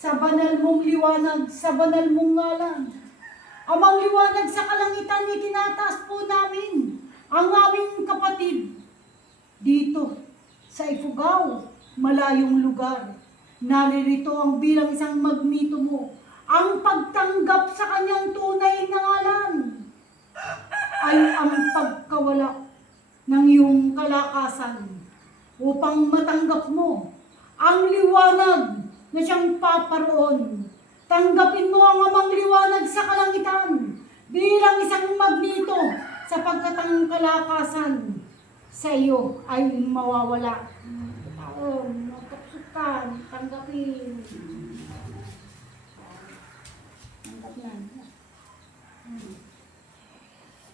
sa banal mong liwanag, sa banal mong ngalan. Amang liwanag sa kalangitan, itinataas po namin ang aming kapatid dito sa Ifugao, malayong lugar. Naririto ang bilang isang magnito mo, ang pagtanggap sa kanyang tunay na ngalan ay ang pagkawala ng iyong kalakasan upang matanggap mo ang liwanag na siyang paparoon. Tanggapin mo ang amang liwanag sa kalangitan bilang isang magnito sapagkat ang kalakasan sa iyo ay mawawala. Matapsukan, tanggapin. Tanggap na.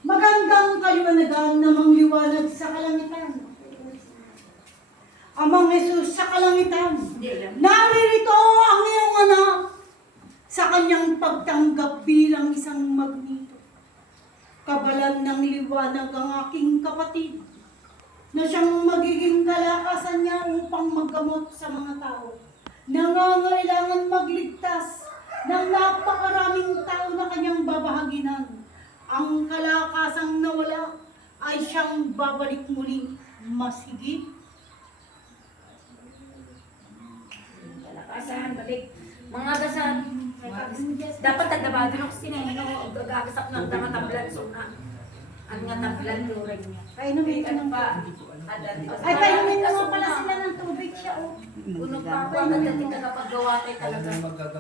Magandang kaliwanagan namang liwanag sa kalangitan. Amang Jesus sa kalangitan, naririto ang iyong anak sa kanyang pagtanggap bilang isang magnito. Kabalan ng liwanag ang aking kapatid na siyang magiging kalakasan niya upang maggamot sa mga tao. Nangangailangan magligtas ng napakaraming tao na kanyang babahaginan. Ang kalakasang nawala ay siyang babalik muli mas higit. Kalakasan, balik. Mga gasad. Dapat nagdabado ng sinahino. Gagagasap ng tablan. So na. Ang nga tablan, luray niya. Painumin ka ng pa. Ay, painumin mo pala sila ng tubig siya. Puno pa ako. Ang dati ka kapag gawa tayo talaga.